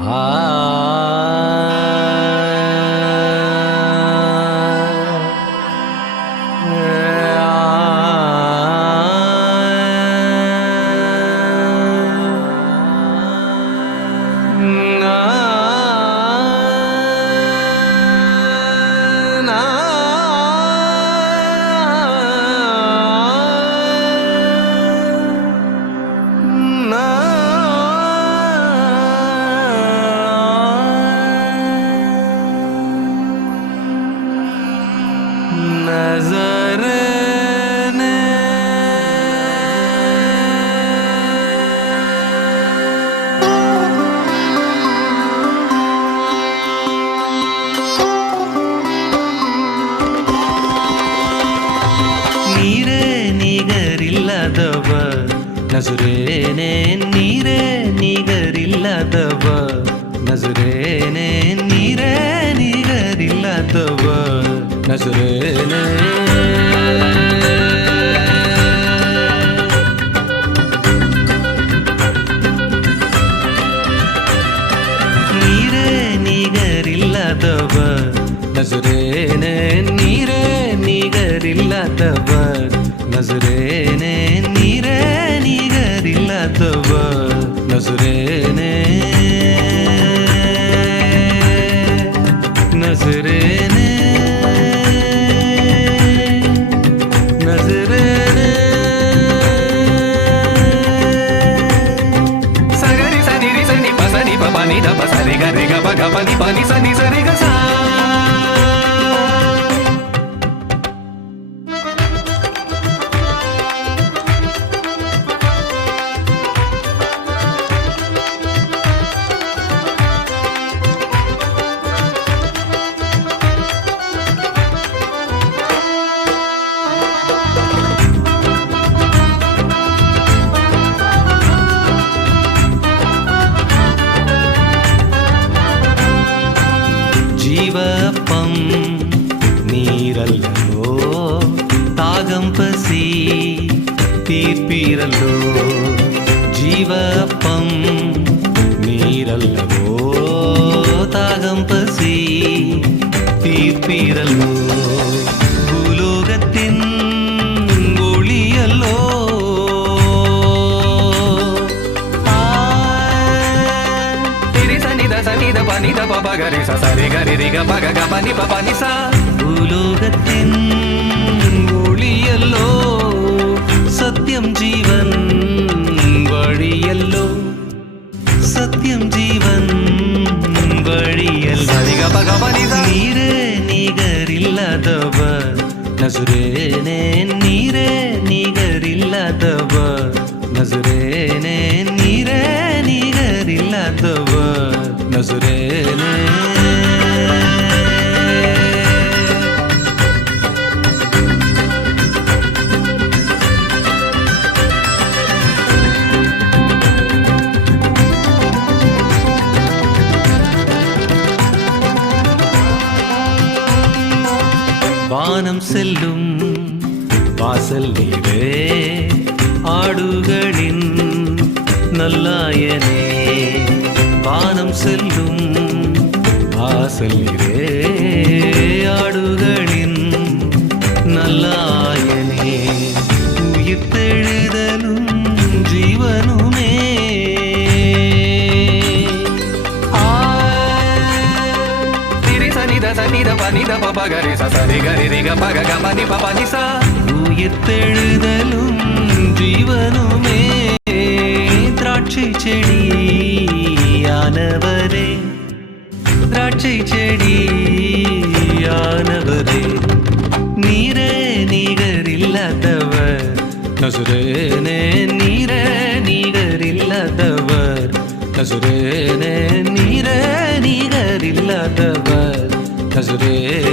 Ah. நீரே நிகரில்லாதவ நசுரேனே நீரே நிகரில்லாதவ நசுரேனே நீரே நிகரில்லாதவ நசுரேனே நீரே நிகரில்லாதவ நசுரேனே நீரே நிகரில்லாதவ நசுரேனே நீரே நிகரில்லாதவ நசுரேனே நசுரேனே తీపీరల్లో జీవపం నీరల్లవో తాగం పసి తీర్పీరల్లో భూలోకத்தின் ஒளியல்லோ సనిద పనిద పగరి సరి గరి రిగ పగ గ పని పని సా భూలోకத்தின் நீரே நீகரில்லாதவர். நசுரேனே நீரே நீகரில்லாதவர். நசுரேனே நீரே நீகரில்லாதவர். நசுரேனே. வானம் செல்லும். வாசல் நீரே ஆடுகளின் நல்லாயனே. வானம் செல்லும். வாசல் நீரே ஆடுகள் பகரி சசரி கரி ரிக பக கமதி பபனிசா உயிர் தெழுதலும் ஜீவனுமே திராட்சை செடியானவரே. திராட்சை செடியானவரே. நீரே நீகரில்லாதவர். நசுரேனே நீரே நீகரில்லாதவர். நசுரேனே நீரே நீகரில்லாதவர். நசுரே